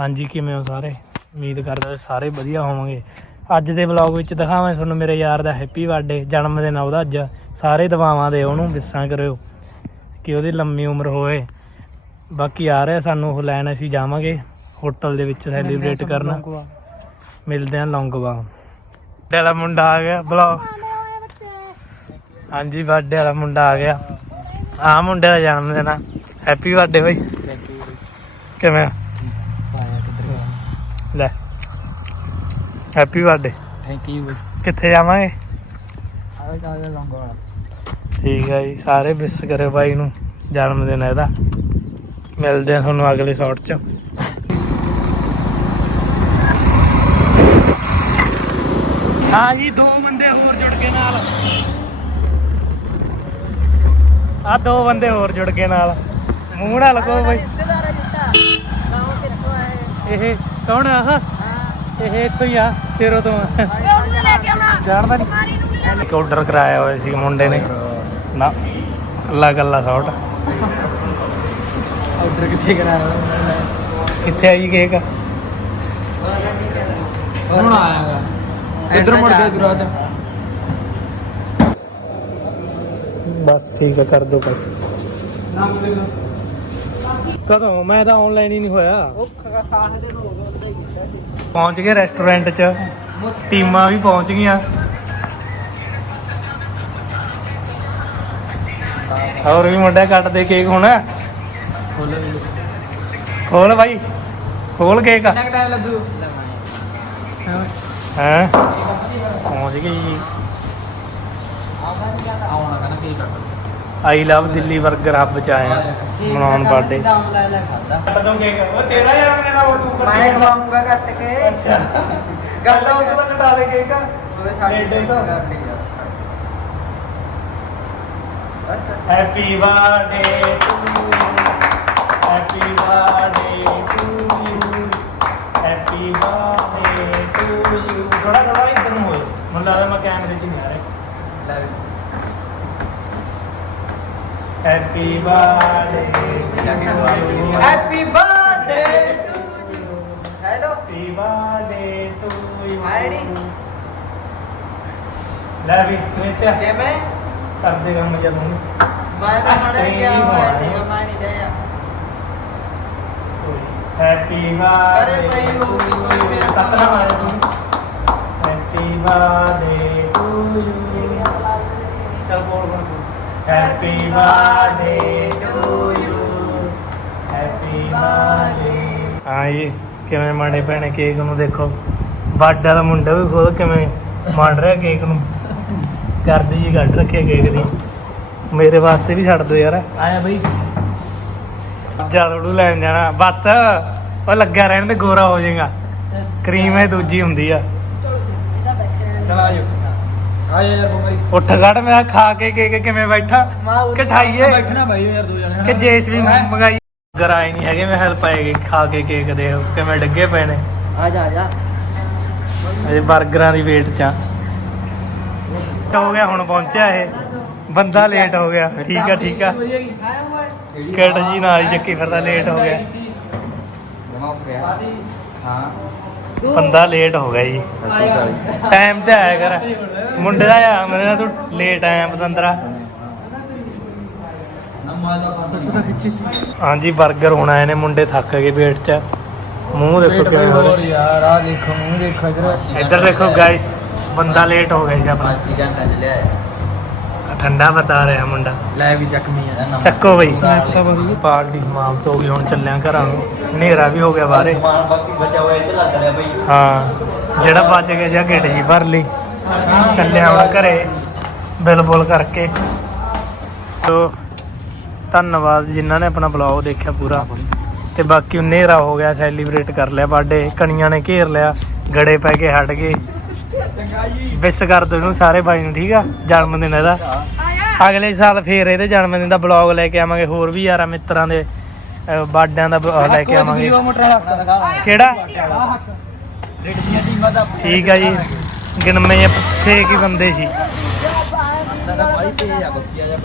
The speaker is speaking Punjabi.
ਹਾਂਜੀ ਕਿਵੇਂ ਹੋ ਸਾਰੇ? ਉਮੀਦ ਕਰਦਾ ਸਾਰੇ ਵਧੀਆ ਹੋਵਾਂਗੇ। ਅੱਜ ਦੇ ਵਲੌਗ ਵਿੱਚ ਦਿਖਾਵਾਂ ਤੁਹਾਨੂੰ ਮੇਰੇ ਯਾਰ ਦਾ ਹੈਪੀ ਬਰਥਡੇ ਜਨਮ ਦਿਨ ਆ ਉਹਦਾ ਅੱਜ। ਸਾਰੇ ਦਵਾਵਾਂ ਦੇ ਉਹਨੂੰ ਵਿਸਾਂ ਕਰਿਓ ਕਿ ਉਹਦੀ ਲੰਮੀ ਉਮਰ ਹੋਵੇ। ਬਾਕੀ ਆ ਰਿਹਾ ਸਾਨੂੰ ਉਹ ਲੈਣ ਅਸੀਂ ਜਾਵਾਂਗੇ ਹੋਟਲ ਦੇ ਵਿੱਚ ਸੈਲੀਬ੍ਰੇਟ ਕਰਨ। ਮਿਲਦੇ ਹਾਂ ਲੌਂਗਵਾ। ਵਾਲਾ ਮੁੰਡਾ ਆ ਗਿਆ ਬਲੌਗ ਹਾਂਜੀ ਬਰਥਡੇ ਵਾਲਾ ਮੁੰਡਾ ਆ ਗਿਆ। ਆ ਮੁੰਡੇ ਦਾ ਜਨਮ ਦਿਨ ਆ। ਹੈਪੀ ਬਰਥਡੇ ਬਾਈ। ਥੈਂਕ ਯੂ ਕਿਵੇਂ ਲੈ। ਹੈਪੀ ਬਰਥਡੇ ਥੈਂਕ ਯੂ ਬਈ। ਕਿੱਥੇ ਜਾਵਾਂਗੇ? ਆਵੇ ਜਾ ਕੇ ਲੰਗਾ ਵਾਲਾ ਠੀਕ ਹੈ ਜੀ ਸਾਰੇ ਵਿਸ ਕਰਿਓ ਬਾਈ ਨੂੰ ਜਨਮ ਦਿਨ ਇਹਦਾ। ਮਿਲਦੇ ਆ ਤੁਹਾਨੂੰ ਅਗਲੇ ਸ਼ਾਟ 'ਚ। ਹਾਂ ਜੀ ਦੋ ਬੰਦੇ ਹੋਰ ਜੁੜ ਕੇ ਨਾਲ। ਆ ਦੋ ਬੰਦੇ ਹੋਰ ਜੁੜ ਕੇ ਨਾਲ। ਮੂੰਹ ਨਾਲ ਲਗੋ ਬਾਈ। ਇਹ ਕੌਣ ਆ? ਆਹ? ਇਹ ਇੱਥੋਂ ਹੀ ਆ ਸ਼ੇਰੋ ਤੋਂ ਆ। ਜਾਣਦਾ ਨਹੀਂ। ਇੱਕ ਆਰਡਰ ਕਰਾਇਆ ਹੋਇਆ ਸੀ ਮੁੰਡੇ ਨੇ। ਨਾ ਕੱਲਾ ਕੱਲਾ ਸ਼ਾਟ ਆਰਡਰ ਕਿੱਥੇ ਕਰਾਇਆ ਕਿੱਥੇ ਆਈ ਕੇਕ ਹੁਣ ਆਇਆਗਾ ਇੱਧਰ ਮੁੜ ਗਿਆ ਗੁਰਾਜ ਬਸ ਠੀਕ ਹੈ ਕਰ ਦੋ ਭਾਈ। ਕਦੋਂ? ਮੈਂ ਤਾਂ ਆਨਲਾਈਨ ਹੀ ਨਹੀਂ ਹੋਇਆ। ਉਹ ਖਾਸ ਦੇ ਹੋ ਗਏ ਪਹੁੰਚ ਗਏ ਰੈਸਟੋਰੈਂਟ 'ਚ। ਟੀਮਾਂ ਵੀ ਪਹੁੰਚ ਗਈਆਂ। ਹੋਰ ਵੀ ਮੁੰਡਾ ਕੱਟਦੇ ਕੇਕ ਹੁਣ। ਖੋਲ ਭਾਈ ਖੋਲ ਕੇਕ ਕਿੰਨਾ ਟਾਈਮ ਲੱਗੂ? ਹੈ? ਪਹੁੰਚ ਗਏ ਜੀ ਆਉਣਾ ਕਹਿੰਦਾ ਕੀ ਕਰ ਆਈ ਲਵ ਦਿੱਲੀ 버ਗਰ ਹੱਬ ਚ ਆਏ ਆ ਮਨਾਉਣ ਬਰਥਡੇ ਲੈ ਲੈ ਖਾਦਾ ਕੱਟ ਦੋ ਕੇਕ ਉਹ ਤੇਰਾ ਯਾਰ ਮੇਰਾ ਉਹ ਤੂੰ ਮੈਂ ਖਵਾਉਂਗਾ ਕੱਟ ਕੇ ਗੱਲ ਉਹ ਤੋਂ ਕਟਾ ਦੇ ਕੇਕ ਉਹਦੇ ਸਾਡੇ ਤਾਂ। ਕੇ happy birthday to happy birthday to you happy birthday to you ਥੋੜਾ ਥੋੜਾ ਇੱਧਰ ਨੂੰ ਹੋਏ ਮੈਨੂੰ ਲੱਗਦਾ ਮੈਂ ਕੈਮਰੇ 'ਚ ਨਹੀਂ ਆ ਰਿਹਾ। ਲੈ happy birthday happy birthday to you hello happy birthday to you ID. ਲੈ ਵੀ ਕਿਵੇਂ ਕਿਵੇਂ? ਕਰ ਦੇ ਕੰਮ ਜਦੋਂ ਮੈਂ ਤਾਂ ਮੜਾ ਗਿਆ ਹੋਇਆ। ਸੀਗਾ ਮੈਂ ਨਹੀਂ ਲਿਆ ਹੈਪੀ ਅਰੇ ਭਾਈ, ਉਹ ਵੀ ਕੋਈ ਮੇਰਾ ਸਤਨਾ ਮਾਰੇ ਤੂੰ। ਹੈਪੀ ਬਰਥਡੇ ਟੂ ਯੂ ਚਲ ਬੋਲ ਬੋਲ happy birthday to you happy birthday ਹਾਂ ਜੀ ਕਿਵੇਂ ਮਾੜੇ ਭੈਣੇ ਕੇਕ ਨੂੰ ਦੇਖੋ? ਬਰਥਡੇ ਵਾਲਾ ਮੁੰਡਾ ਵੀ ਖੁਦ ਕਿਵੇਂ ਮੰਨ ਰਿਹਾ ਕੇਕ ਨੂੰ? ਕਰਦੀ ਜੀ ਕੱਢ ਰੱਖਿਆ ਕੇਕ ਦੀ। ਮੇਰੇ ਵਾਸਤੇ ਵੀ ਛੱਡ ਦਿਓ ਯਾਰ। ਆਇਆ ਬਈ। ਜਾਦੜੂ ਲੈਣ ਜਾਣਾ। ਬਸ ਉਹ ਲੱਗਿਆ ਰਹਿਣ ਤੇ ਗੋਰਾ ਹੋ ਜਾਏਗਾ। ਕਰੀਮ ਇਹ ਦੂਜੀ ਹੁੰਦੀ ਆ। ਚਲ ਆਜੋ ਯਾਰ ਬੰਬਈ ਉੱਠ ਖੜ ਮੈਂ ਖਾ ਕੇ ਕੇਕ ਕਿਵੇਂ ਬੈਠਾ? ਕਿ ਠਾਈਏ ਬੈਠਣਾ ਭਾਈ ਯਾਰ ਦੋ ਜਣੇ ਕਿ ਜੇਸ ਵੀ ਮੰਗਾਈ। ਗਰਾਈ ਨਹੀਂ ਹੈਗੇ ਮੈਂ ਹੈਲਪ ਆਏਗੀ ਖਾ ਕੇ ਕੇਕ ਦੇ ਕਿਵੇਂ ਡੱਗੇ ਪਏ ਨੇ। ਆ ਜਾ ਆ ਜਾ। ਅਜੇ 버ਗਰਾਂ ਦੀ ਵੇਟ ਚ ਆ। ਹੋ ਗਿਆ ਹੁਣ ਪਹੁੰਚਿਆ ਇਹ। ਬੰਦਾ ਲੇਟ ਹੋ ਗਿਆ। ਠੀਕ ਆ ਠੀਕ ਆ। ਕਿਟ ਜੀ ਨਾਲ ਹੀ ਚੱਕੀ ਫਿਰਦਾ ਲੇਟ ਹੋ ਗਿਆ। ਹਾਂ। ਬੰਦਾ ਲੇਟ ਹੋ ਗਿਆ ਜੀ। ਟਾਈਮ ਤੇ ਆਇਆ ਕਰ। ਮੁੰਡੇ ਦਾ ਆ ਮੇਰੇ ਨਾਲ ਤੂੰ ਲੇਟ ਆਇਆ ਪਤੰਦਰਾ। ਹਾਂਜੀ 버ਗਰ ਹੁਣ ਆਏ ਨੇ ਮੁੰਡੇ ਥੱਕ ਗਏ ਵੇਟ ਚ। ਮੂੰਹ ਦੇਖੋ ਕਿਵੇਂ ਹੋ ਹੋਰ ਰਿਹਾ। ਯਾਰ ਆ ਦੇਖੋ ਮੂੰਹ ਦੇਖੋ ਇਧਰ। ਇੱਧਰ ਦੇਖੋ ਗਾਇਸ ਬੰਦਾ ਲੇਟ ਹੋ ਗਿਆ ਜੀ ਆਪਣਾ। 80 ਘੰਟਾ ਚ ਲਿਆ ਠੰਡਾ ਬਤਾ ਰਿਹਾ ਮੁੰਡਾ। ਲੈ ਵੀ ਚੱਕਮੀ ਆ ਨਾ ਚੱਕੋ ਬਈ। ਪਾਰਟੀ ਸਮਾਪਤ ਹੋ ਗਈ ਹੁਣ ਚੱਲਿਆ ਘਰਾਂ ਨੂੰ। ਹਨੇਰਾ ਵੀ ਹੋ ਗਿਆ ਬਾਹਰੇ। ਸਮਾਨ ਬਾਕੀ ਬਚਿਆ ਹੋਇਆ ਇੱਥੇ ਲੱਗ ਰਿਹਾ ਬਈ। ਹਾਂ ਜਿਹੜਾ ਬਚ ਗਿਆ ਜਾਂ ਗੇਟ ਜੀ ਭਰ ਲਈ। ਚੱਲਿਆ ਹੁਣ ਘਰੇ ਬਿਲ ਬੁਲ ਕਰਕੇ। ਤੋ ਧੰਨਵਾਦ ਜਿਨ੍ਹਾਂ ਨੇ ਆਪਣਾ ਬਲੌਗ ਦੇਖਿਆ ਪੂਰਾ। ਤੇ ਬਾਕੀ ਹਨੇਰਾ ਹੋ ਗਿਆ ਸੈਲੀਬ੍ਰੇਟ ਕਰ ਲਿਆ ਬਰਥਡੇ ਕਣੀਆਂ ਨੇ ਘੇਰ ਲਿਆ ਗੜੇ ਪੈ ਕੇ ਹਟ ਗਏ। ਵਿਸ਼ ਕਰ ਦੋ ਇਹਨੂੰ ਸਾਰੇ ਬਾਈ ਨੂੰ ਠੀਕ ਆ? ਜਨਮ ਦਿਨ ਇਹਦਾ। ਅਗਲੇ ਸਾਲ ਫੇਰ ਇਹਦੇ ਜਨਮ ਦਿਨ ਦਾ ਬਲੌਗ ਲੈ ਕੇ ਆਵਾਂਗੇ ਹੋਰ ਵੀ ਯਾਰਾਂ ਮਿੱਤਰਾਂ ਦੇ ਅਹ, ਬਰਥਡਿਆਂ ਦਾ ਬ- ਲੈ ਕੇ ਆਵਾਂਗੇ। ਕਿਹੜਾ? ਰੇਡੀਆਂ ਟੀਮਾਂ ਦਾ ਠੀਕ ਆ ਜੀ। ਗਿਣਵੇਂ ਛੇ ਕੀ ਬੰਦੇ ਸੀ। ਦਾ ਭਾਈ ਤੇ ਆ ਬੱਕੀ ਆ